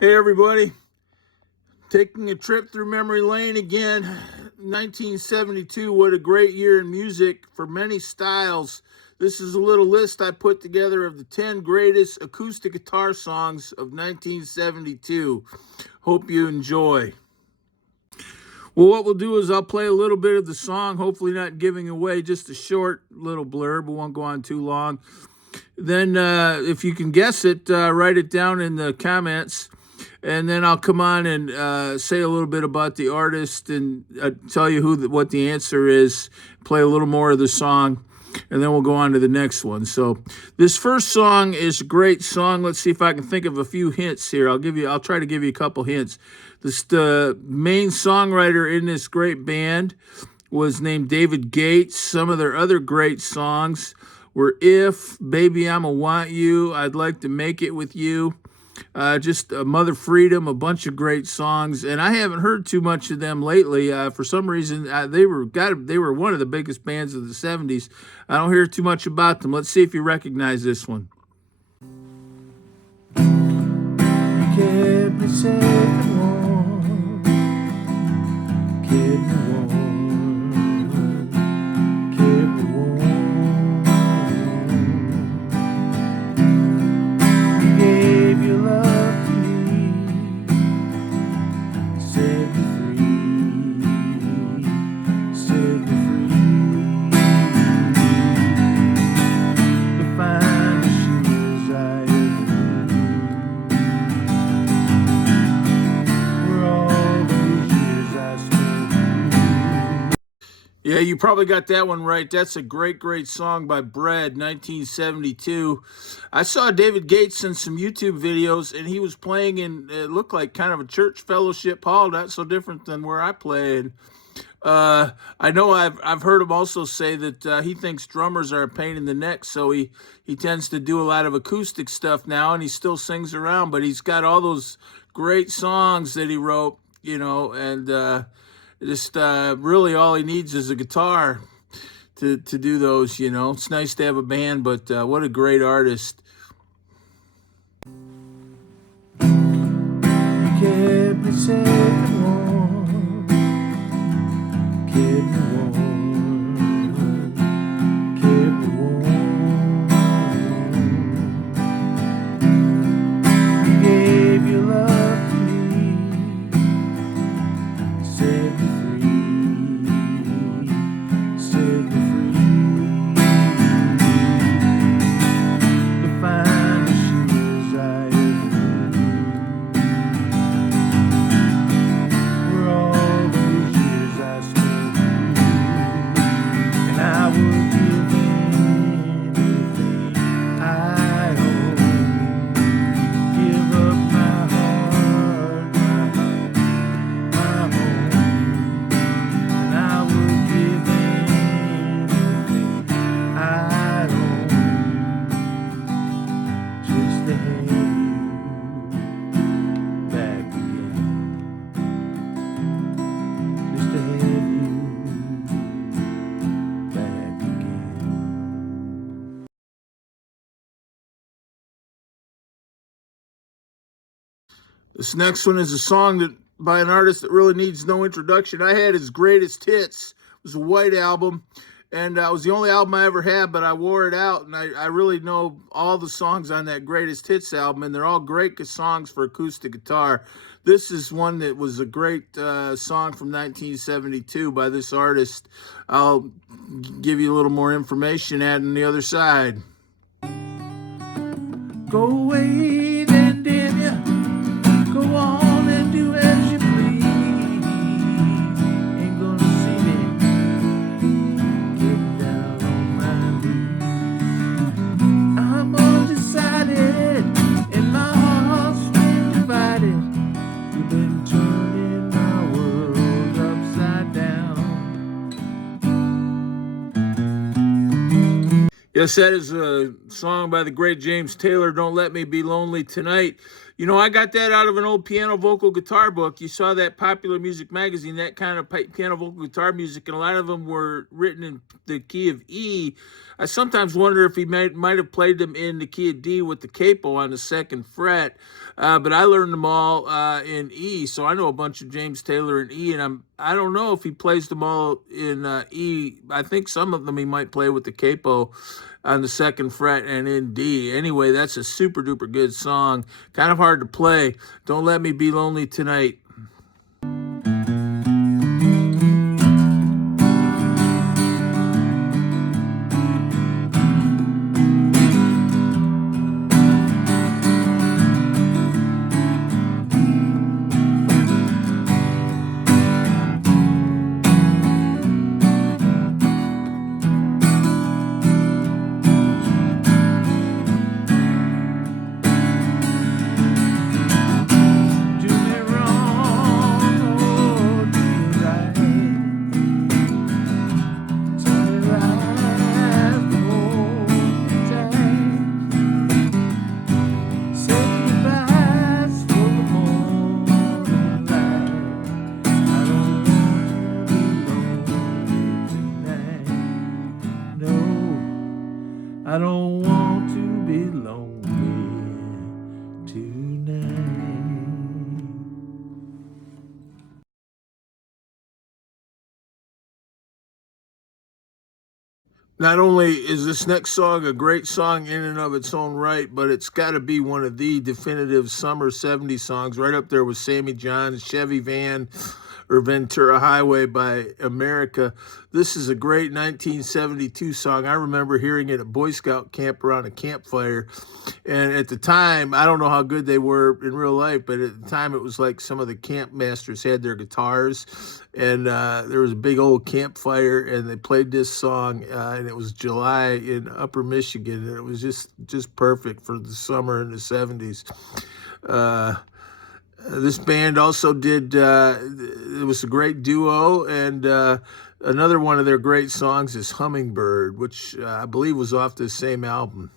Hey everybody, taking a trip through memory lane again. 1972, what a great year in music for many styles. This is a little list I put together of the 10 greatest acoustic guitar songs of 1972. Hope you enjoy. Well, what we'll do is I'll play a little bit of the song, hopefully not giving away, just a short little blurb. We won't go on too long. Then if you can guess it, write it down in the comments. And then I'll come on and say a little bit about the artist and tell you what the answer is, play a little more of the song, and then we'll go on to the next one. So this first song is a great song. Let's see if I can think of a few hints here. I'll try to give you a couple hints. The main songwriter in this great band was named David Gates. Some of their other great songs were If, Baby I'ma Want You, I'd Like to Make It With You, just Mother Freedom, a bunch of great songs, and I haven't heard too much of them lately. For some reason, they were one of the biggest bands of the '70s. I don't hear too much about them. Let's see if you recognize this one. You kept me safe and warm, kept me warm, kept me warm. You gave your love to me, set me free, set me free. The finest shoes I ever knew were all those years I spent with you. Yeah, you probably got that one right. That's a great, great song by Bread, 1972. I saw David Gates in some YouTube videos, and he was playing in, it looked like kind of a church fellowship hall, not so different than where I played. I know I've heard him also say that he thinks drummers are a pain in the neck, so he tends to do a lot of acoustic stuff now, and he still sings around, but he's got all those great songs that he wrote, and just really all he needs is a guitar to do those. It's nice to have a band, but what a great artist. You kept me safe and warm, kept me warm, kept me warm. You gave your love to me, set me free, set me free. The finest shoes I ever knew were all those years I spent with you, and I would give anything I own, give up my heart, my home, and I would give anything I own just to have you back again, just to have you back again. This next one is a song that by an artist that really needs no introduction. I had his greatest hits. It was a white album, and it was the only album I ever had, but I wore it out, and I really know all the songs on that greatest hits album, and they're all great songs for acoustic guitar. This is one that was a great song from 1972 by this artist. I'll give you a little more information on the other side. Go away then, damn ya. Go on and do as you please. Ain't gonna see me get down on my knees. I'm undecided and my heart's been divided. You've been turning my world upside down. Yes, that is a song by the great James Taylor, Don't Let Me Be Lonely Tonight. I got that out of an old piano vocal guitar book. You saw that Popular Music magazine, that kind of piano vocal guitar music, and a lot of them were written in the key of E. I sometimes wonder if he might have played them in the key of D with the capo on the second fret. but I learned them all in E. So I know a bunch of James Taylor in E, and I don't know if he plays them all in E. I think some of them he might play with the capo on the second fret and in D. Anyway, that's a super duper good song. Kind of hard to play. Don't Let Me Be Lonely Tonight. I don't want to be lonely tonight. Not only is this next song a great song in and of its own right, but it's got to be one of the definitive summer '70s songs, right up there with Sammy John's Chevy Van or Ventura Highway by America. This is a great 1972 song. I remember hearing it at Boy Scout camp around a campfire. And at the time, I don't know how good they were in real life, but at the time it was like some of the camp masters had their guitars, and there was a big old campfire, and they played this song, and it was July in Upper Michigan, and it was just perfect for the summer in the '70s. This band also did, it was a great duo, and another one of their great songs is Hummingbird, which I believe was off the same album.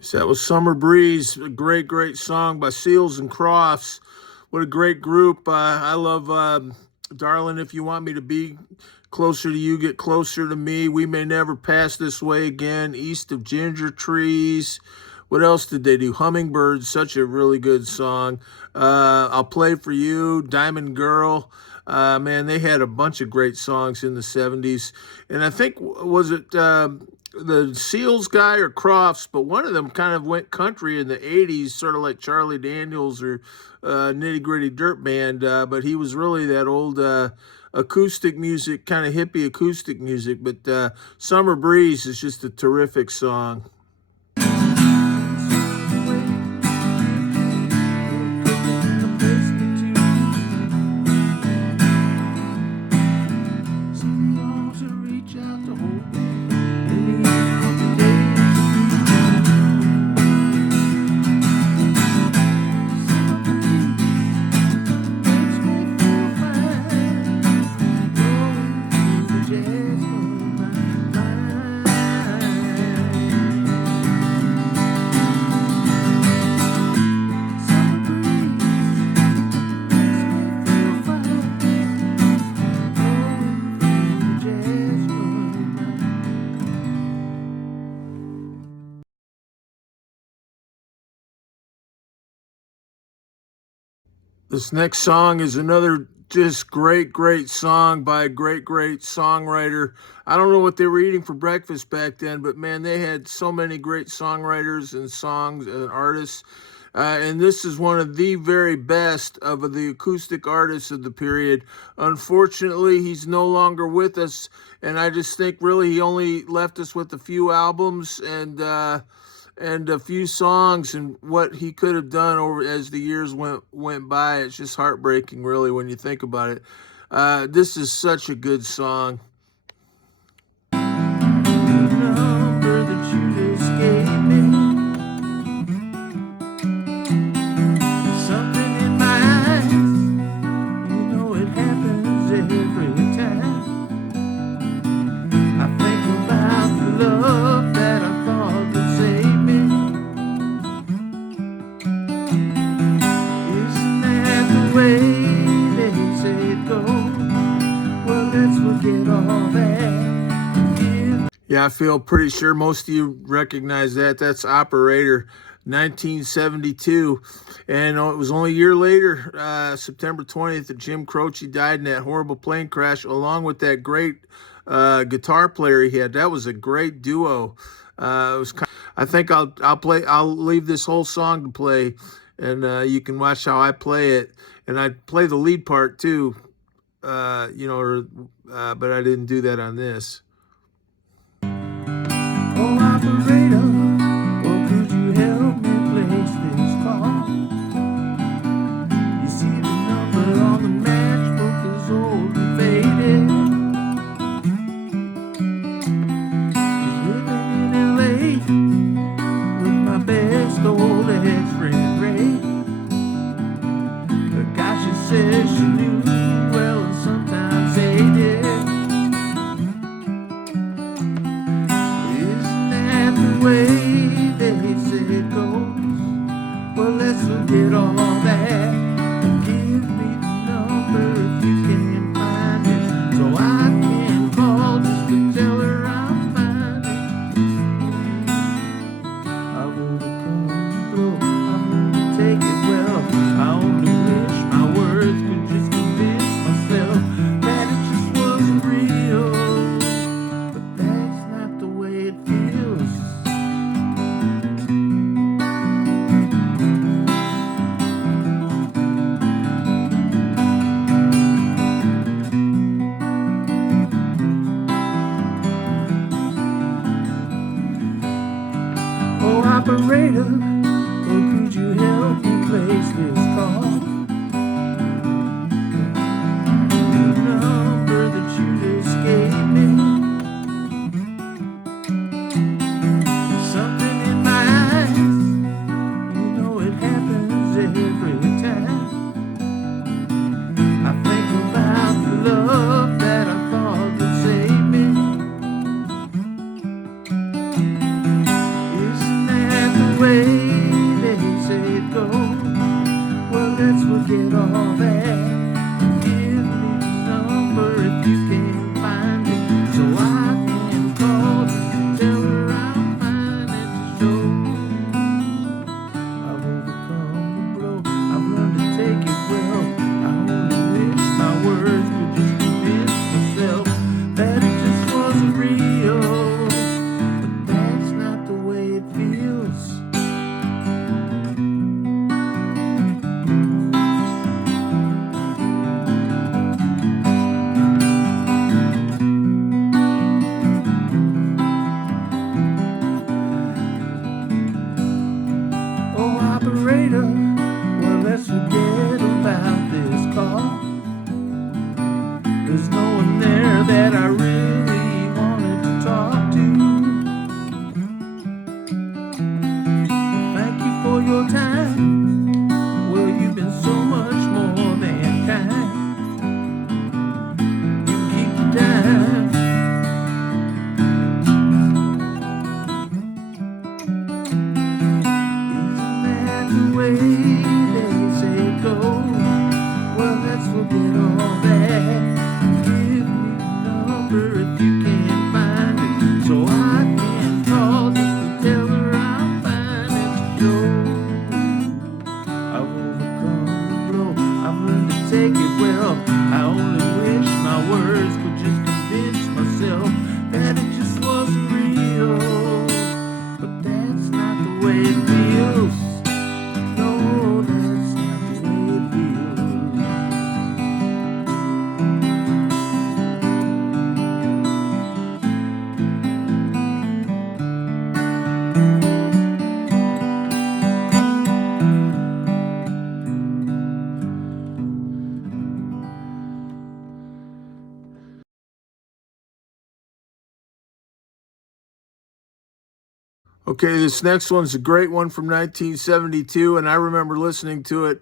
So that was Summer Breeze, a great, great song by Seals and Crofts. What a great group. I love Darling, If You Want Me to Be Closer to You, Get Closer to Me. We May Never Pass This Way Again. East of Ginger Trees. What else did they do? Hummingbird, such a really good song. I'll Play for You, Diamond Girl. Man, they had a bunch of great songs in the '70s. And I think, was it the Seals guy or Crofts, but one of them kind of went country in the '80s, sort of like Charlie Daniels or Nitty Gritty Dirt Band. But he was really that old acoustic music, kind of hippie acoustic music. But Summer Breeze is just a terrific song. This next song is another just great, great song by a great, great songwriter. I don't know what they were eating for breakfast back then, but man, they had so many great songwriters and songs and artists. And this is one of the very best of the acoustic artists of the period. Unfortunately, he's no longer with us, and I just think really he only left us with a few albums, and and a few songs and what he could have done over as the years went by. It's just heartbreaking, really, when you think about it. This is such a good song. Number that you just gave me, something in my eyes, you know it happens every time. I think about the love that I thought would save me. Isn't that the way they say it goes? Well, let's forget all that. Yeah, I feel pretty sure most of you recognize that. That's Operator, 1972. And it was only a year later, September 20th, that Jim Croce died in that horrible plane crash, along with that great guitar player he had. That was a great duo. It was I think I'll leave this whole song to play, and you can watch how I play it. And I play the lead part too, but I didn't do that on this. Oh, operator, oh, could you help me place this call? You see the number on the matchbook is old and faded. He's living in LA with my best old ex-friend Ray. Gosh, she says she knew well and sometimes hated. Way they say it goes. Well, let's forget all that. Give me the number if you can find it, so I can call just to tell her I'm fine. I wanna come blow, I'm gonna take it well. I only wish my words could just convince myself that it just wasn't real, but that's not the way it feels. Operator, or could you help me place this call? The number that you just gave me, something in my eyes, you know it happens every time. I think about the love that I thought would save me. Way they say it goes. Well, let's forget all that. Give me the number if you can find it, so I can call just to tell her I'm fine at the show. I've overcome the blow, I've learned to take it well. I only wish my words could just convince myself that it just wasn't real, but that's not the way it feels. Operator, well, let's forget about this call. There's no one there that I really wanted to talk to. Well, thank you for your time. Well, you've been so much more than kind. You keep the dime. Way they say it goes. Well, let's forget all that. Give me the number if you can find it, so I can call just to tell her I'm fine at the show. Okay, this next one's a great one from 1972, and I remember listening to it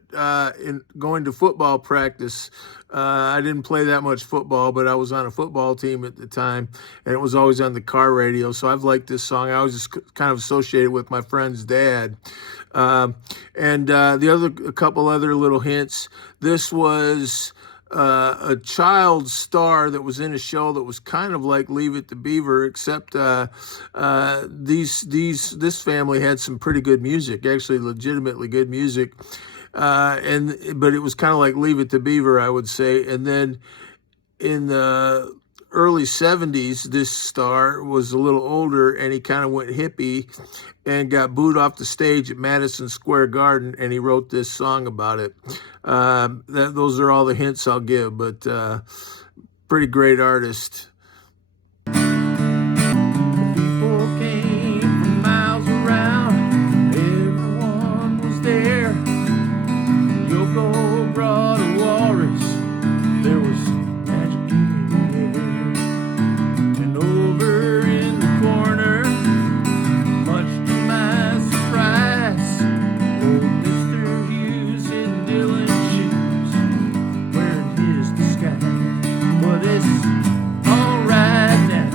in going to football practice. I didn't play that much football, but I was on a football team at the time, and it was always on the car radio. So I've liked this song. I was just kind of associated with my friend's dad. Um, and a couple other little hints. This was a child star that was in a show that was kind of like Leave It to Beaver, except this family had some pretty good music, actually legitimately good music, and but it was kind of like Leave It to Beaver, I would say. And then in the early 70s, this star was a little older and he kind of went hippie and got booed off the stage at Madison Square Garden, and he wrote this song about it. Those are all the hints I'll give, but pretty great artist. People came from miles around, everyone was there. Yoko brought a walrus, there was magic in the air. And over in the corner, much to my surprise, old Mr. Hughes in Dylan's shoes, wearing his disguise. But it's all right now,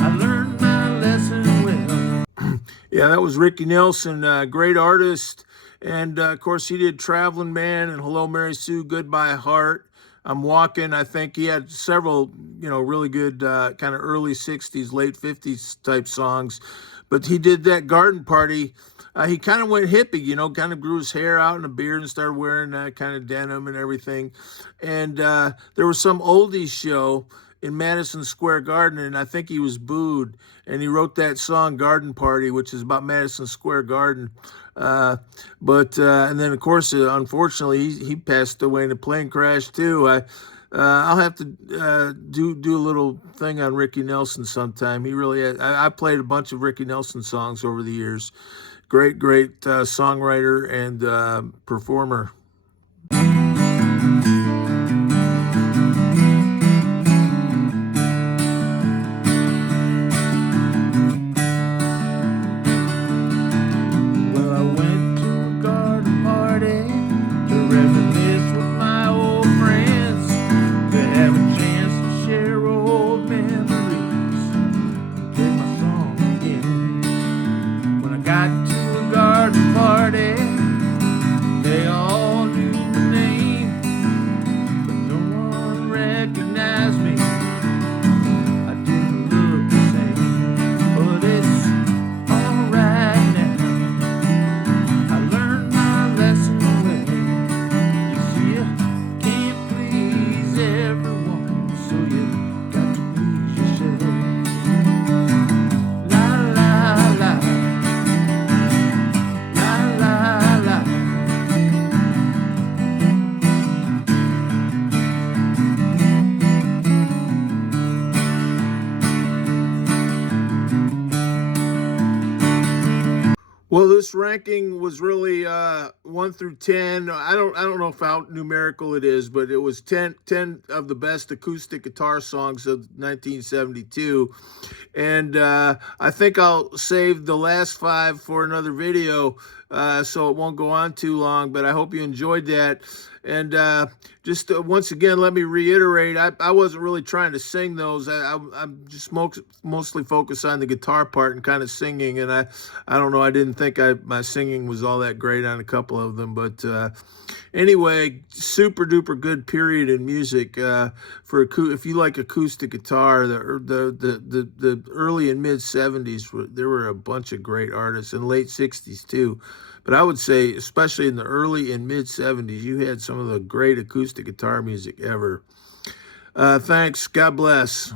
I learned my lesson well. Yeah, that was Ricky Nelson, great artist. And of course, he did Traveling Man and Hello, Mary Sue, Goodbye Heart. I'm Walking. I think he had several, really good kind of early 60s, late 50s type songs. But he did that Garden Party. He kind of went hippie, kind of grew his hair out and a beard and started wearing kind of denim and everything. And there was some oldies show in Madison Square Garden, and I think he was booed. And he wrote that song Garden Party, which is about Madison Square Garden. And then of course, unfortunately, he passed away in a plane crash too. I'll have to do a little thing on Ricky Nelson sometime. He really had, I played a bunch of Ricky Nelson songs over the years. Great songwriter and performer. Well, this ranking was really 1 through 10. I don't know how numerical it is, but it was 10 of the best acoustic guitar songs of 1972. And I think I'll save the last 5 for another video, so it won't go on too long. But I hope you enjoyed that. And just once again, let me reiterate, I wasn't really trying to sing those. I'm just mostly focused on the guitar part and kind of singing. And I don't know, I didn't think my singing was all that great on a couple of them. But anyway, super duper good period in music if you like acoustic guitar. The early and mid 70s, there were a bunch of great artists, and late 60s too. But I would say, especially in the early and mid 70s, you had some of the great acoustic guitar music ever. Thanks. God bless.